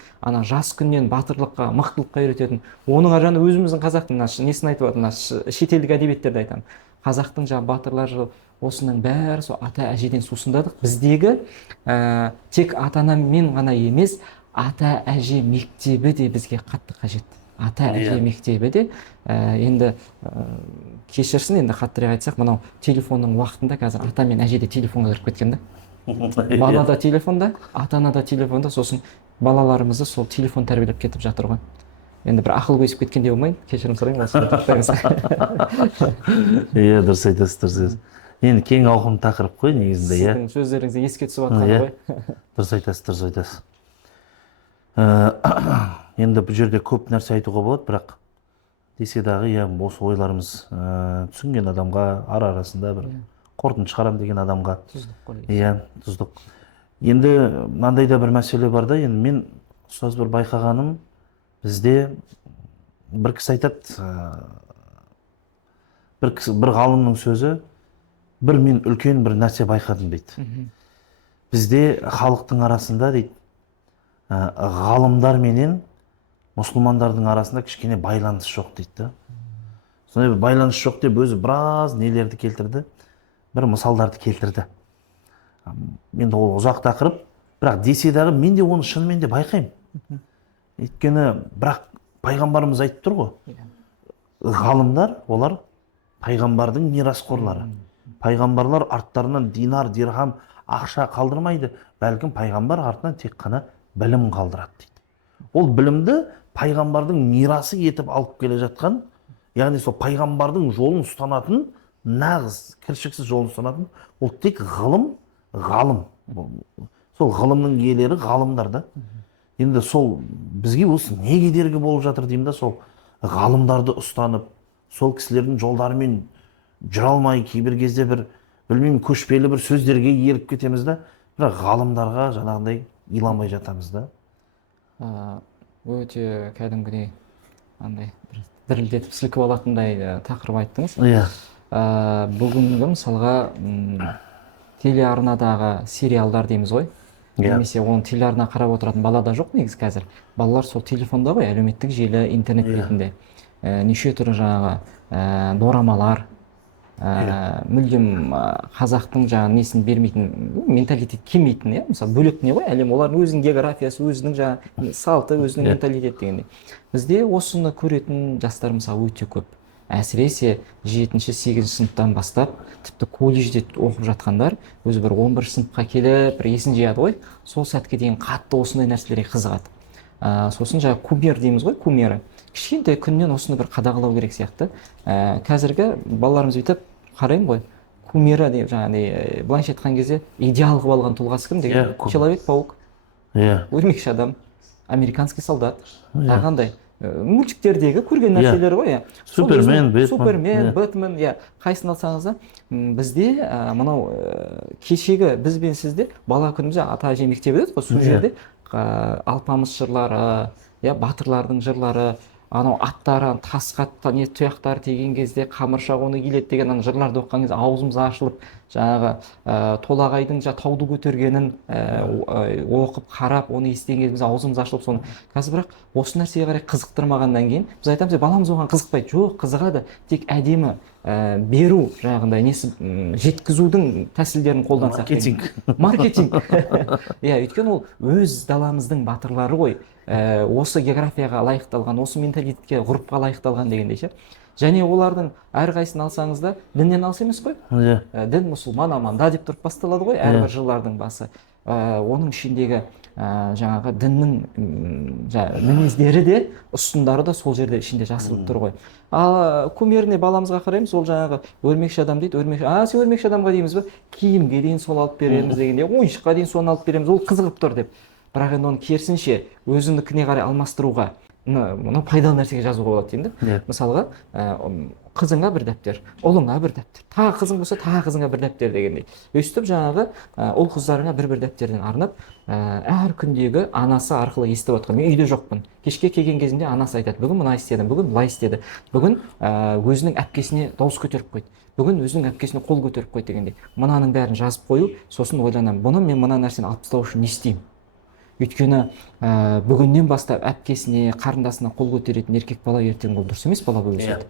жас күннен батырлыққа, мықтылыққа үйрететін. Оның жаны өзіміздің қазақтың несін айтып жатыр, шетелдік әдебиеттерді айтамын. Қазақтың батырлар осының бәрі сол ата әжеден сусындадық. Біздегі тек ата-анамен ғана емес, ата әже мектебі де бізге қатты қажет. Ата әже мектебі де енді кешірсін, енді қаттырақ айтсақ, мынау телефонның уақытында қазір ата мен әже де телефонға кіріп кеткен да. Бала да телефонда, ата-ана да телефонда, сосын балаларымызды сол телефон тәрбиелеп кетіп жатыр ғой. Енді бір ақыл көсіп кеткенде болмайын, кешірім сұраймын. Дұрыс айтасыз. Енді кең ауқымды тақырып қой негізінде. Сіздің сөздеріңізде еске түсіп жатқаны ғой. Дұрыс айтасыз. Енді бұл жерде көп нәрсе айтуға болады, бірақ десе дағы осы ойларымыз түсінген адамға арасында бір қорытынды шығарам деген адамға. тұздық қой. Иә, тұздық. Енді мынандай да бір мәселе бар да, енді мен ұстаз бір байқағаным, бізде бір кісі айтады, бір ғалымның сөзі, мен үлкен бір нәрсе байқадым дейді. Бізде халықтың арасында дейді, ғалымдар менен мұсылмандардың арасында кішкене байланыс жоқ дейді. Сондай бір байланыс жоқ деп өзі біраз нелерді келтірді, бір мысалдарды келтірді. Енді ол ұзақ тақырып, бірақ десе дағы мен де оны шынымен де байқаймын. Өйткені бірақ пайғамбарымыз айтып тұр ғой. Ғалымдар, олар пайғамбардың мирасқорлары. Пайғамбарлар арттарынан динар, дирхам, ақша қалдырмайды, бәлкім пайғамбар артынан тек қана білім қалдырады дейді. Ол білімді пайғамбардың мирасы етіп алып келе жатқан, яғни сол пайғамбардың жолын ұстанатын, нағыз кіршіксіз жолын ұстанатын, ол тек ғалым. Сол ғылымның иелері ғалымдар да. Енді сол бізге осы не кедергі болып жатыр деймін да, сол ғалымдарды ұстанып, сол кісілердің жолдарымен жүре алмай, кейбір кезде бір білмеймін көшпелі бір сөздерге еріп кетеміз да, бірақ ғалымдарға жаңағындай иламай жатамыз да. Өте кәдімгідей андай дірілдетіп сілкіп алатындай тақырып айттыңыз. Иә. Бүгінгі мысалға телеарнадағы сериалдар дейміз ғой. Немесе оны телеарна қарап отыратын бала да жоқ негізі қазір. Балалар сол телефонда ғой, әлеуметтік желі, интернет бетінде. Неше түрлі жаңағы дорамалар, мүлдем қазақтың жаңағы несін бермейтін, менталитет келмейтін, мысалы бөлек не ғой, әлем, олардың өзінің географиясы, өзінің жаңағы салты, өзінің менталитет дегендей. Бізде осыны көретін жастар мысалы өте көп. Әсіресе 7-8 сыныптан бастап, тіпті колледжде оқып жатқандар, өзі бір 11 сыныпқа келіп, бір есін жияды ғой, сол сәтке дейін қатты осындай нәрселерге қызығады. Сосын жаңағы кумир дейміз ғой, кумирі. Кішкентай күннен осыны бір қадағалау керек сияқты. Қазіргі балаларымыз бүйтіп қараймын ғой, кумирі деп жаңағыдай былайша айтқан кезде идеал қылып алған тұлғасы кім деген? Человек-паук, өрмекші адам, американский солдат, қандай мультиктердегі көрген нәрселер ғой. Супермен, Бэтмен, қайсын алсаңыз да, бізде мынау кешегі біз бен сізде бала күнімізде ата әже мектебі еді ғой, сол жерде алпамыс жырлары, батырлардың жырлары, анау аттары тасқа не тұяқтары тиген кезде қамыршақ оны келеді деген жырларды оқыған кезде аузымыз ашылып, жаңағы толағайдың тауды көтергенін оқып қарап, оны естіген кезде аузымыз ашылып, соны қазір бірақ осы нәрсеге қарай қызықтырмағаннан кейін біз айтамыз, баламыз оған қызықпайды. Жоқ, қызығады, тек әдемі беру жағындай несі жеткізудің тәсілдерін қолдансақ. Маркетинг. Өйткені ол өз даламыздың батырлары ғой. Осы географияға лайықталған, осы менталитетке, ғұрыпқа лайықталған дегендей ше. Және олардың әрқайсысын алсаңыз да діннен алса емес қой. Дін мұсылман аманда деп тұрып басталады ғой, әрбір жылдардың басы. Оның ішіндегі жаңағы діннің мінездері де, ұстындары да сол жерде ішінде жасырылып тұр ғой. Ал кумиріне баламызға қараймыз, ол жаңағы өрмекші адам дейді, сен өрмекші адамға дейміз бе, киімге дейін сол алып береміз дегенде, ойыншыққа дейін соны алып береміз, ол қызығып тұр деп. Бірақ енді оны керісінше өзіңдікіне қарай алмастыруға, мұны пайдалы нәрсеге жазуға болады деймін де. Мысалға, қызыңа бір дәптер, ұлыңа бір дәптер, тағы қызың болса, тағы қызыңа бір дәптер дегендей. Өйстіп жаңағы ұл қыздарына бір дәптерден арнап, әр күндегі анасы арқылы естіп отқан. Мен үйде жоқпын. Кешке келген кезінде анасы айтады, бүгін мына істедім, бүгін былай істеді. Бүгін өзінің әпкесіне дауыс көтеріп қойды. Бүгін өзінің әпкесіне қол көтеріп қойды дегендей. Мынаның бәрін жазып қою, сосын ойланамын, бұны мен мына нәрсені алып тастау үшін не істеймін? Өйткені бүгіннен бастап әпкесіне, қарындасына қол көтеретін еркек бала ертең ол дұрыс емес бала болып өседі.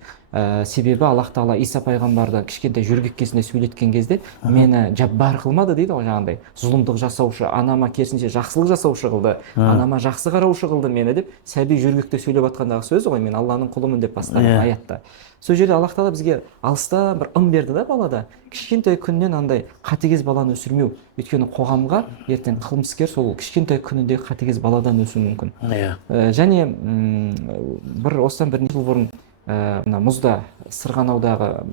Себебі Аллах Тағала Иса пайғамбарды кішкентай жүргек кезінде сөйлеткен кезде мені жаббар қылмады дейді ғой, жаңағыдай зұлымдық жасаушы, анама керісінше жақсылық жасаушы қылды, анама жақсы қараушы қылды мені деп сәби жүргекте сөйлеп жатқандағы сөз ғой, мен Алланың құлымын деп бастаған аятта. Сол жерде Аллах Тағала бізге алыста бір берді да балада. Кішкентай күннен андай қатыгез баланы өсірмеу. Өйткені қоғамға ертең қылмыскер сол кішкентай күніндегі қатыгез баладан өсуі мүмкін. Және осыдан бір жыл бұрын мұзда Сырғанаудағы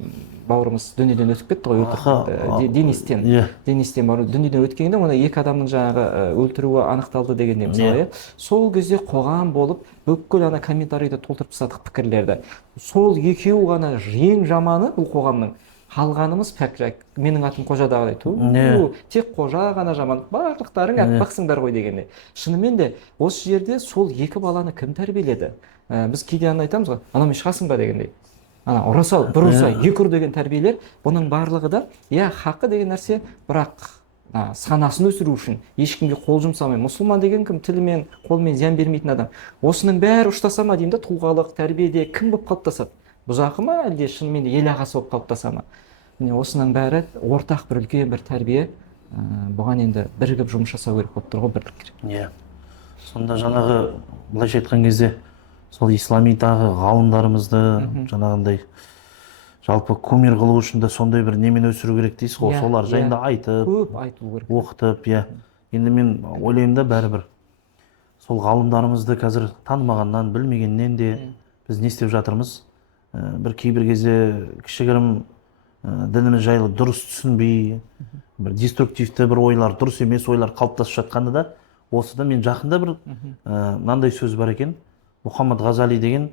бауырымыз дүниеден өтіп кетті ғой, Денистен дүниеден өткенде оны екі адамның жаңағы өлтіруі анықталды дегенде мысалы. Сол кезде қоғам болып бүкіл ана комментарийді толтырып тастадық пікірлерді. Сол екеуі ғана ең жаманы бұл қоғамның қалғанымыз пәкірек. Менің атым қожадағыдай. Тек қожа ғана жаман, барлықтарың аппақсыңдар ғой дегендей. Шынымен де осы жерде сол екі баланы кім тәрбиеледі? Біз кейде айтамыз ғой, анау шығасың ба дегендей. Ана ұра сал, бір ұрса, екі ұр деген тәрбиелер, бұның барлығы да, хақы деген нәрсе, бірақ санасын өсіру үшін ешкімге қол жұмсамай, мұсылман деген кім, тілімен, қолмен зиян бермейтін адам. Осының бәрі ұштаса ма деймін да, тұлғалық тәрбиеде кім болып қалыптасады? Бұзақы ма, әлде шынымен де ел ағасы болып қалыптаса ма? Міне осының бәрі ортақ бір үлкен бір тәрбие. Бұған енді бірігіп жұмыс жасау керек болып тұр ғой, бірлік керек. Сонда жаңағы былайша айтқан кезде сол ислами тағы ғалымдарымызды жаңағындай жалпы кумир қылу үшін де сондай бір немен өсіру керек дейсіз ғой, солар жайында айтып, көп айтылу керек, оқытып, енді мен ойлаймын да бәрібір сол ғалымдарымызды қазір танымағаннан, білмегеннен де біз не істеп жатырмыз? Бір кейбір кезде кішігірім дініміз жайлы дұрыс түсінбей, бір деструктивті бір ойлар, дұрыс емес ойлар қалыптасып жатқанда да, осыда мен жақында бір мынандай сөз бар екен, Мұхаммад Ғазали деген,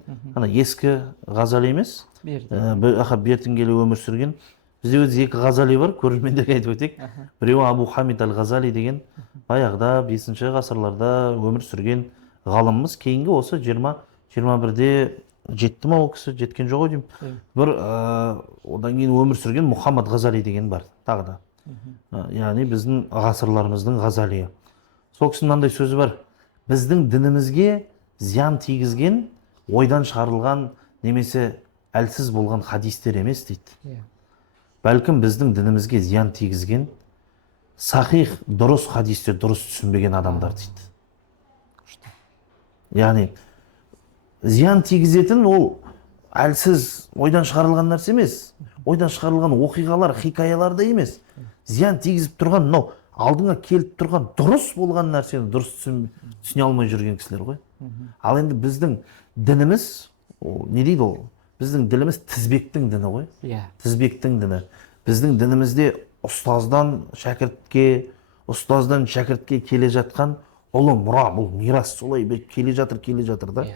ескі Ғазали емес, бертін келе өмір сүрген. Бізде өзі екі Ғазали бар, көрермендерге айтып өтейік. Біреуі Абу Хамид Аль-Ғазали деген, баяғыда 5-ші ғасырларда өмір сүрген ғалымымыз. Кейінгі осы 20-21-де жетті ма ол кісі, жеткен жоқ деймін. Бір одан кейін өмір сүрген Мұхаммад Ғазали деген бар, тағы да. Яғни біздің ғасырларымыздың Ғазалиі. Сол кісінің мынандай сөзі бар: біздің дінімізге зиян тигізген, ойдан шығарылған немесе әлсіз болған хадистер емес дейді. Бәлкім біздің дінімізге зиян тигізген, сахих, дұрыс хадистер дұрыс түсінбеген адамдар дейді. Яғни зиян тигізетін ол әлсіз ойдан шығарылған нәрсе емес, ойдан шығарылған оқиғалар, хикаялар да емес. Зиян тигізіп тұрған, мынау алдыңа келіп тұрған дұрыс болған нәрсені дұрыс түсіне алмай жүрген кісілер ғой. Ал енді біздің дініміз, не дейді ол? Біздің дініміз тізбектің діні ғой. Тізбектің діні. Біздің дінімізде ұстаздан шәкіртке келе жатқан ұлы мұра, бұл мирас солай келе жатыр да.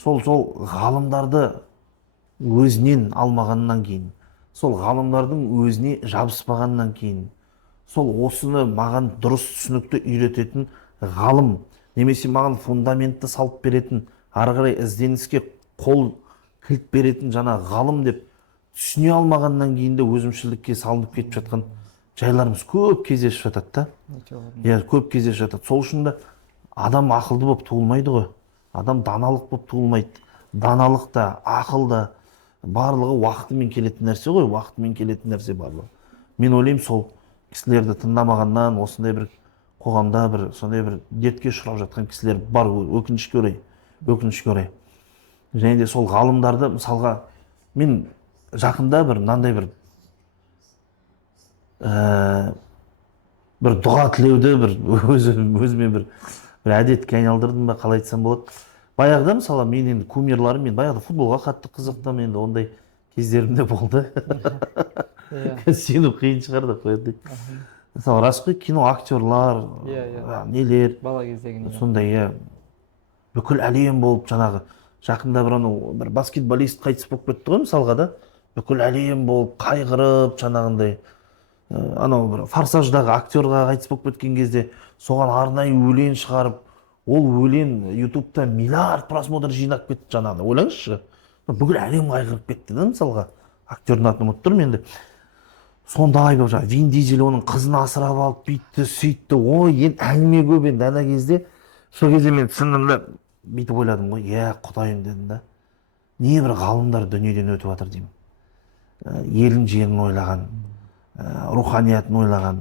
Сол ғалымдарды өзінен алмағаннан кейін, сол ғалымдардың өзіне жабыспағаннан кейін, сол осыны маған дұрыс түсінікті үйрететін ғалым, немесе маған фундаментті салып беретін, ары қарай ізденіске қол кілт беретін жаңа ғалым деп түсіне алмағаннан кейін де өзімшілдікке салынып кетіп жатқан жайларымыз көп кездесіп жатады да. Көп кездесіп жатады. Сол үшін де адам ақылды болып туылмайды ғой. Адам даналық болып туылмайды. Даналық та, ақыл да барлығы уақытымен келетін нәрсе ғой, уақытымен келетін нәрсе барлығы. Мен ойлаймын, сол кісілерді тыңдамағаннан осындай бір қоғамда бір сондай бір дертке ұшырап жатқан кісілер бар, өкінішке орай. Және де сол ғалымдарды, мысалға, мен жақында бір мынандай бір дұға тілеуді өзіме бір әдетке айналдырдым ба, қалай айтсам болады. Баяғыда мысалы мен енді кумирларым, мен баяғыда футболға қатты қызықтым, енді ондай кездерімде болды. Сену қиын шығар да қояды. Мысалы рас қой, кино актерлар, нелер, бала кездегі сондай, бүкіл әлем болып, жаңағы жақында бір баскетболист қайтыс болып кетті ғой, мысалға да, бүкіл әлем болып қайғырып, жаңағындай, анау бір Форсаждағы актерға қайтыс болып кеткен кезде соған арнайы өлең шығарып, ол өлең ютубта миллиард просмотр жинап кетті. Жаңағыдай ойлаңызшы, бүкіл әлем қайғырып кетті да, мысалға. Актердің атын ұмытып тұрмын енді. Сондай болып жаңағы Вин Дизель оның қызын асырап алып, бүйтті, сөйтті. Ой, енді әңгіме көп енді ана кезде. Сол кезде мен түсіндім да, бүйтіп ойладым ғой, құдайым дедім да. Не бір ғалымдар дүниеден өтіп жатыр деймін. Елін жерін ойлаған, руханиятын ойлаған,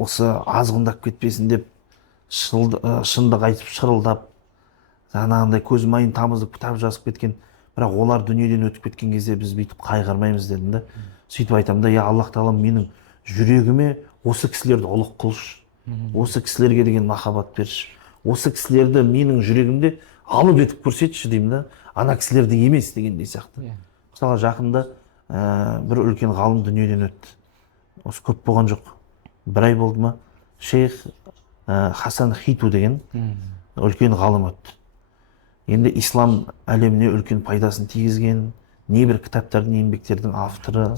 осы азғындап кетпесін деп шындық айтып шырылдап, жаңағындай көз майын тамызып кітап жазып кеткен, бірақ олар дүниеден өтіп кеткен кезде біз бүйтіп қайғырмаймыз дедім да. Сөйтіп айтамын да, Аллах тағала менің жүрегіме осы кісілерді ұлық қылшы, осы кісілерге деген махаббат берші, осы кісілерді менің жүрегімде алып етіп көрсетші деймін да, ана кісілерді емес дегендей сияқты. Мысалы жақында бір үлкен ғалым дүниеден өтті. Осы көп болған жоқ, бір ай болды ма, шейх Хасан Хиту деген үлкен ғалым өтті. Енді ислам әлеміне үлкен пайдасын тигізген, небір кітаптардың, еңбектердің авторы.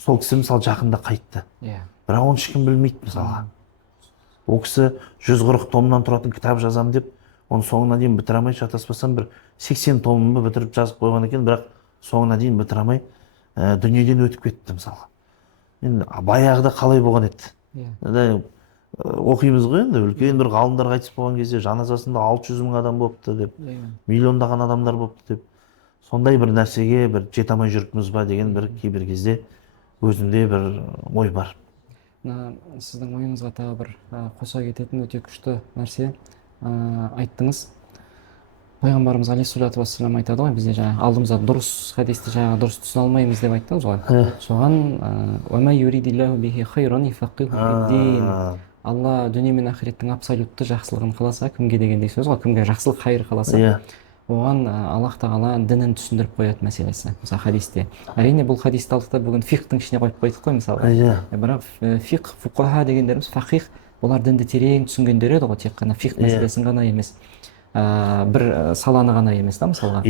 Сол кісі мысалы жақында қайтты. Бірақ оны ешкім білмейді мысалға. Ол кісі 140 томнан тұратын кітап жазам деп, оны соңына дейін бітіре алмай, шатаспасам бір 80 томын бітіріп жазып қойған екен, бірақ соңына дейін бітіре алмай дүниеден өтіп кетті мысалға. Енді баяғыда қалай болған еді? Оқимыз ғой енді, үлкен бір ғалымдар қайтыс болған кезде жаназасында 600 мың адам болыпты деп, миллиондаған адамдар болыпты деп, сондай бір нәрсеге бір жете алмай жүріппіз ба деген бір кейбір кезде өзімде бір ой бар. Сіздің ойыңызға тағы бір қоса кететін өте күшті нәрсе айттыңыз. Пайғамбарымыз алейхиссалату вассалам айтады ғой, бізде жаңа алдымызда дұрыс хадисті жаңа дұрыс түсіне алмаймыз деп айттыңыз ғой. Соған уәмәй юридиллаху бихи хайран юфаққиху фид-дин. Алла дүние мен ақиреттің абсолютті жақсылығын қаласа, кімге дегендей сөз ғой, кімге жақсылық хайыр қаласа, оған Аллах тағала дінін түсіндіріп қояды мәселесі. Мысалы хадисте. Әрине бұл хадисті алдық та бүгін фиқтың ішіне қойып қойдық қой мысалы. Бірақ фиқ, фуқаха дегендеріміз фақих, олар дінді терең түсінгендер еді ғой, тек қана фиқ мәселесін ғана емес. Бір саланы ғана емес та мысалға.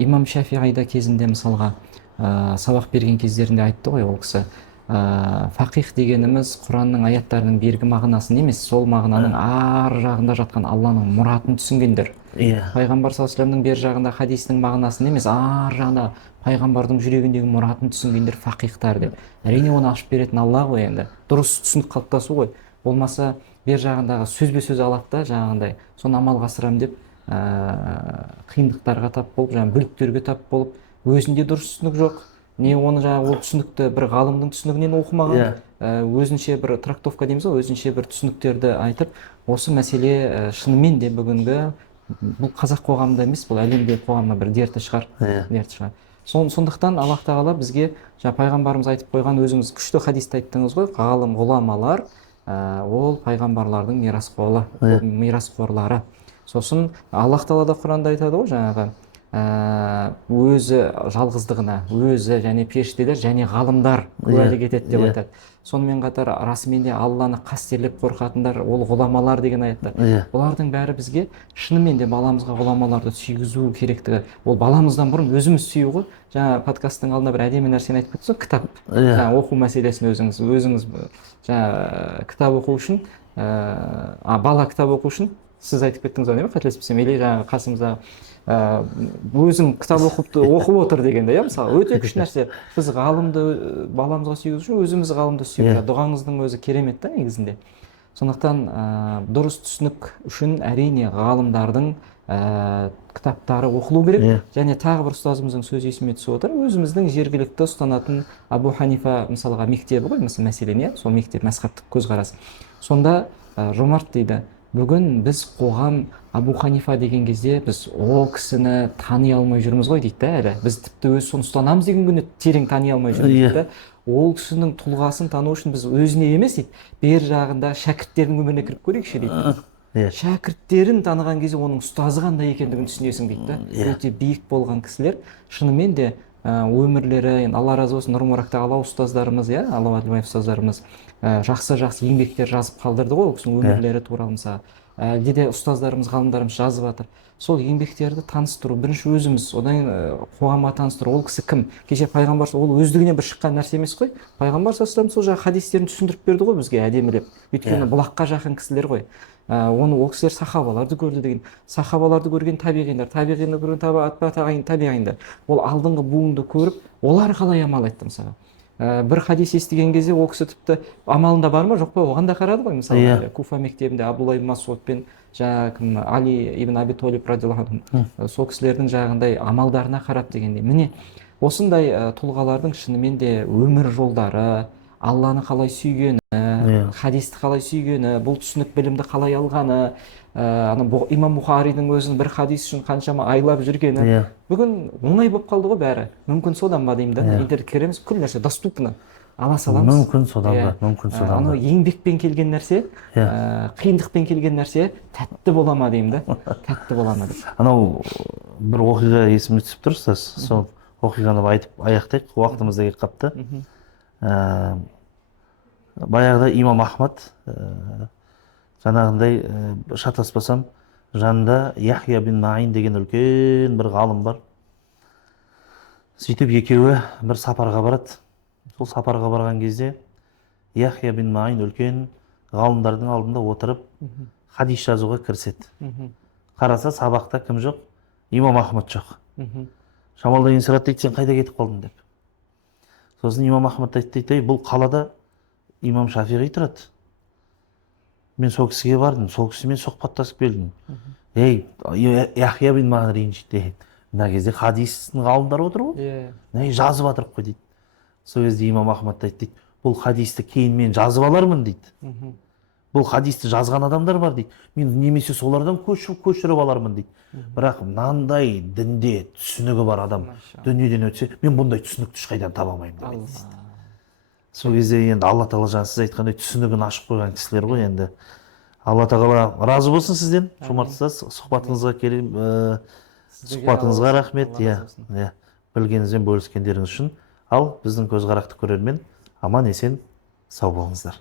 Имам Шафиғи кезінде мысалға сабақ берген кездерінде айтты ғой ол кісі. Фақих дегеніміз Құранның аяттарының бергі мағынасын емес, сол мағынаның ар жағында жатқан Алланың мұратын түсінгендер. Пайғамбар саллаллаху алейхи вассаламның бер жағында хадистің мағынасын емес, ар жағында пайғамбардың жүрегіндегі мұратын түсінгендер фақихтар деп. Әрине оны ашып беретін Алла ғой енді. Дұрыс түсінік қалыптасу ғой. Болмаса бер жағындағы сөзбе-сөз алады да жаңағындай соны амалға асырам деп қиындықтарға тап болып, жаңағы бүліктерге тап болып, өзінде дұрыс түсінік жоқ. Не оны жаңағы ол түсінікті бір ғалымның түсінігінен оқымаған, өзінше бір трактовка дейміз ғой, өзінше бір түсініктерді айтып, осы мәселе шынымен де бүгінгі бұл қазақ қоғамында емес, бұл әлемде қоғамда бір дерті шығар. Сондықтан Аллах тағала бізге пайғамбарымыз айтып қойған, өзіңіз күшті хадисті айттыңыз ғой, ғалым ғұламалар ол пайғамбарлардың мирасқорлары. Сосын Аллах тағала да Құранда айтады ғой жаңағы өзі жалғыздығына, өзі және періштелер және ғалымдар куәлік етеді деп айтады. Сонымен қатар расымен де Алланы қастерлеп қорқатындар ол ғұламалар деген аяттар. Олардың бәрі бізге шынымен де баламызға ғұламаларды сүйгізу керектігі. Ол баламыздан бұрын өзіміз сүю ғой. Жаңа подкасттың алдында бір әдемі нәрсені айтып кеттіңіз, кітап. Оқу мәселесін өзіңіз жаңа кітап оқу үшін, бала кітап оқу үшін сіз айтып кеттіңіз ғой, қателеспесем, или жаңа қасымызда өзім кітап оқып отыр дегенде, мысалы өте күшті нәрсе. Біз ғалымды баламызға сүйгізу үшін өзіміз ғалымды сүю. Дұғаңыздың өзі керемет та негізінде. Сондықтан дұрыс түсінік үшін әрине ғалымдардың кітаптары оқылу керек. Және тағы бір ұстазымыздың сөзі есіме түсіп отыр. Өзіміздің жергілікті ұстанатын Абу Ханифа мысалға мектебі ғой, мәселен, сол мектеп мәсхабтық көзқарас. Сонда жомарт дейді, бүгін біз қоғам Абу Ханифа деген кезде біз ол кісіні тани алмай жүрміз ғой дейді да әлі. Біз тіпті өз соны ұстанамыз деген күні терең тани алмай жүрміз дейді да. Ол кісінің тұлғасын тану үшін біз өзіне емес дейді, бер жағында шәкірттердің өміріне кіріп көрейікші дейді. Шәкірттерін таныған кезде оның ұстазы қандай екендігін түсінесің дейді да. Өте биік болған кісілер шынымен де өмірлері, Алла разы болсын, Нұрмұракта Ала ұстаздарымыз, Ала Әділбаев ұстаздарымыз жақсы еңбектер жазып қалдырды ғой, ол кісінің өмірлері туралы мысалы. Әлде де ұстаздарымыз, ғалымдарымыз жазып жатыр. Сол еңбектерді таныстыру, бірінші өзіміз, одан қоғамға таныстыру. Ол кісі кім? Кеше пайғамбар, ол өздігінен бір шыққан нәрсе емес қой. Пайғамбар саллаллаху алейхи вассалам сол жаңағы хадистерін түсіндіріп берді ғой бізге әдемілеп. Өйткені бұлаққа жақын кісілер ғой. Оны ол кісілер сахабаларды көрді деген. Сахабаларды көрген табиғиндар, табиғинді көрген табиғиндар. Ол алдыңғы буынды көріп, олар қалай амал етті мысалы. Бір хадис естіген кезде ол кісі тіпті амалында бар ма жоқ па оған да қарады ғой. Мысалы Куфа мектебінде Абдулла ибн Масуд пен Али ибн Аби Толиб радиаллаху анху сол кісілердің жағындай амалдарына қарап дегендей. Міне осындай тұлғалардың шынымен де өмір жолдары, Алланы қалай сүйгені, хадисті қалай сүйгені, бұл түсінік білімді қалай алғаны, имам Бухаридің өзінің бір хадис үшін қаншама айлап жүргені. Бүгін оңай болып қалды ғой бәрі. Мүмкін содан ба деймін да, интернет кереміз, күл нәрсе доступны. Ала саламыз. Мүмкін содан ба. Анау еңбекпен келген нәрсе, қиындықпен келген нәрсе тәтті бола ма деймін да. Тәтті бола ма деймін. Анау бір оқиға есіме түсіп тұр, сол оқиғаны айтып аяқтайық, уақытымыз да кетіп қалыпты. Баяғыда имам Ахмад жаңағындай шатаспасам жанында Яхия бин Маин деген үлкен бір ғалым бар. сөйтіп екеуі бір сапарға барады. Сол сапарға барған кезде Яхия бин Маин үлкен ғалымдардың алдында отырып хадис жазуға кіріседі. Қараса сабақта кім жоқ? Имам Ахмад жоқ. Шамалдан кейін сұрады, дейді, сен қайда кетіп қалдың деп. Сосын имам Ахмад айтты, дейді, бұл қалада имам Шафиғи тұрады. Мен сол кісіге бардым, сол кісімен сұхбаттасып келдім. Ей, Яхия бин Маин ренжіді. Мына кезде хадистің ғалымдары отыр ғой, жазып жатырық қой дейді. Сол кезде имам Ахмад айтты, дейді, бұл хадисті кейін мен жазып алармын дейді. Бұл хадисті жазған адамдар бар дейді. Мен немесе солардан көшіріп алармын дейді. Бірақ мынандай дінде түсінігі бар адам дүниеден өтсе, мен бұндай түсінікті ешқайдан таба алмаймын деп айтты. Сол кезде енді Алла тағала жаңа сіз айтқандай түсінігін ашып қойған кісілер ғой. Енді Алла тағала разы болсын сізден. Жомарт ұстаз, сұхбатыңызға рахмет. Білгеніңізбен бөліскендеріңіз үшін. Ал біздің көзқарақты көрермен аман есен сау болыңыздар.